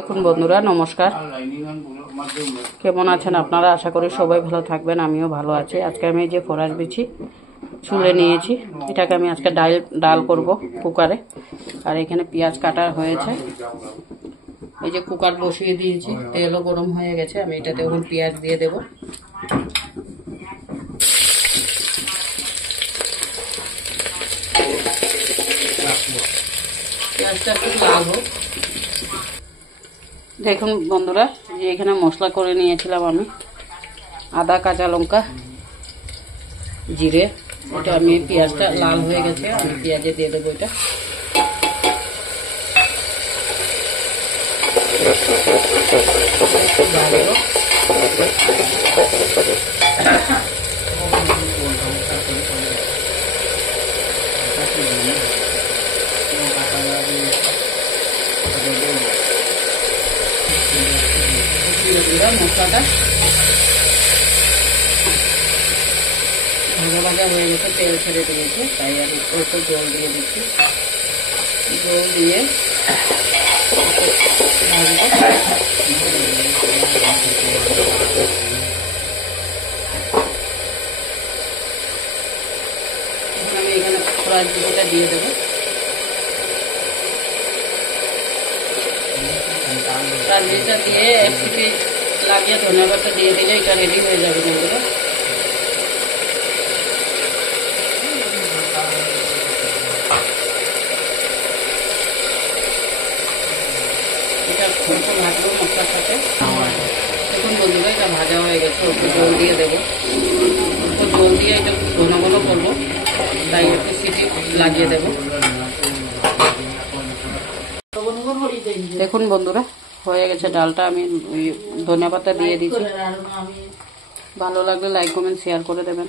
দেখুন বন্ধুরা, নমস্কার। কেমন আছেন আপনারা? আশা করি সবাই ভালো থাকবেন, আমিও ভালো আছি। আজকে আমি যে ফরাস বিচি চুলে নিয়েছি, এটাকে আমি আজকে ডাল করব কুকারে। আর এখানে পেঁয়াজ কাটা হয়েছে। এই যে কুকার বসিয়ে দিয়েছি, তেলও গরম হয়ে গেছে। আমি এটাতে এখন পেঁয়াজ দিয়ে দেব। পেঁয়াজটা একটু লাল হোক। দেখুন বন্ধুরা, যে এখানে মশলা করে নিয়েছিলাম আমি, আদা, কাঁচা লঙ্কা, জিরে। এটা আমি পেঁয়াজটা লাল হয়ে গেছে, আমি পেঁয়াজে দিয়ে দেবো এটা। মশলাটা ভাজা ভাজা হয়ে গেছে, তেল ছেড়ে দিয়েছে, তাই আমি অল্প জল দিয়ে দিচ্ছি। জল দিয়ে আমি এখানে ফ্রাই দুটোটা দিয়ে দেবো। রাজমিটা দিয়ে এক সিটি লাগিয়ে ধন্যবাদটা দিয়ে দিলে এটা রেডি হয়ে যাবে বন্ধুরা। এটা অল্প ভাজবো মশলার সাথে। দেখুন বন্ধুরা, এটা ভাজা হয়ে গেছে। অল্প জল দিয়ে দেবো। অল্প জল দিয়ে এটা ঘন ঘন করবো, তাই একটু সিটি লাগিয়ে দেবো। দেখুন বন্ধুরা, হয়ে গেছে ডালটা। আমি ধনিয়া পাতা দিয়ে দিচ্ছি। ভালো লাগলে লাইক, কমেন্ট, শেয়ার করে দেবেন।